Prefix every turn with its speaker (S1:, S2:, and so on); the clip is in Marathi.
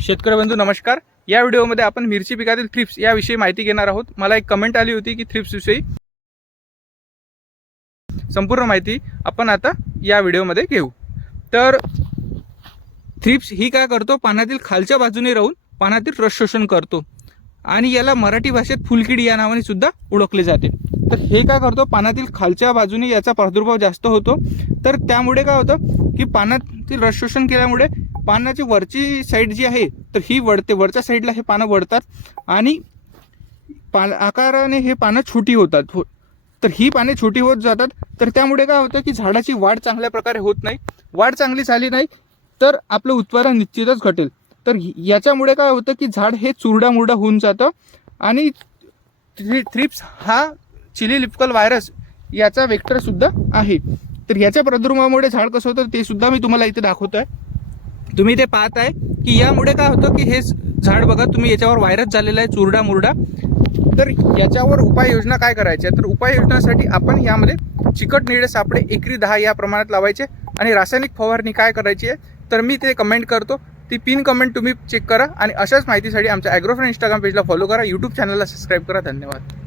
S1: शेतकरी बंधू नमस्कार. या व्हिडिओमध्ये आपण मिरची पिकातील थ्रिप्स याविषयी माहिती घेणार आहोत. मला एक कमेंट आली होती की थ्रिप्सविषयी संपूर्ण माहिती आपण आता या व्हिडिओमध्ये घेऊ. तर थ्रिप्स ही काय करतो? पानातील खालच्या बाजूने राहून पानातील रस शोषण करतो. आणि याला मराठी भाषेत फुलकिडी या नावाने सुद्धा ओळखले जाते. तर हे काय करतो? पानातील खालच्या बाजूने याचा प्रादुर्भाव जास्त होतो. तर त्यामुळे काय होतं? की पानातील रस शोषण केल्यामुळे पानाची वरची साईड जी आहे तर ही वळते. वरच्या साईडला हे पानं वळतात आणि पा आकाराने हे पानं छोटी होतात. हो तर ही पाने छोटी होत जातात. तर त्यामुळे काय होतं की झाडाची वाढ चांगल्या प्रकारे होत नाही. वाढ चांगली झाली नाही तर आपलं उत्पादन निश्चितच घटेल. तर याच्यामुळे काय होतं की झाड हे चुरडा मुरडा होऊन जातं आणि थ्री थ्रिप्स हा चिली लिपकल व्हायरस याचा वेक्टरसुद्धा आहे. तर याच्या प्रादुर्भावामुळे झाड कसं होतं ते सुद्धा मी तुम्हाला इथे दाखवतो आहे तुम्ही ते पाहत आहे की यामुळे काय होतं की हे झाड बघा तुम्ही याच्यावर व्हायरस झालेला आहे चुरडा मुरडा तर याच्यावर उपाययोजना काय करायच्या तर उपाययोजनासाठी आपण यामध्ये चिकट निळे सापडे एकरी दहा या प्रमाणात लावायचे आणि रासायनिक फवारणी काय करायची आहे? तर मी ते कमेंट करतो. ती पिन कमेंट तुम्ही चेक करा आणि अशाच माहितीसाठी आमच्या ॲग्रोफ्रेंड इंस्टाग्राम पेजला फॉलो करा. यूट्यूब चॅनलला सबस्क्राईब करा. धन्यवाद.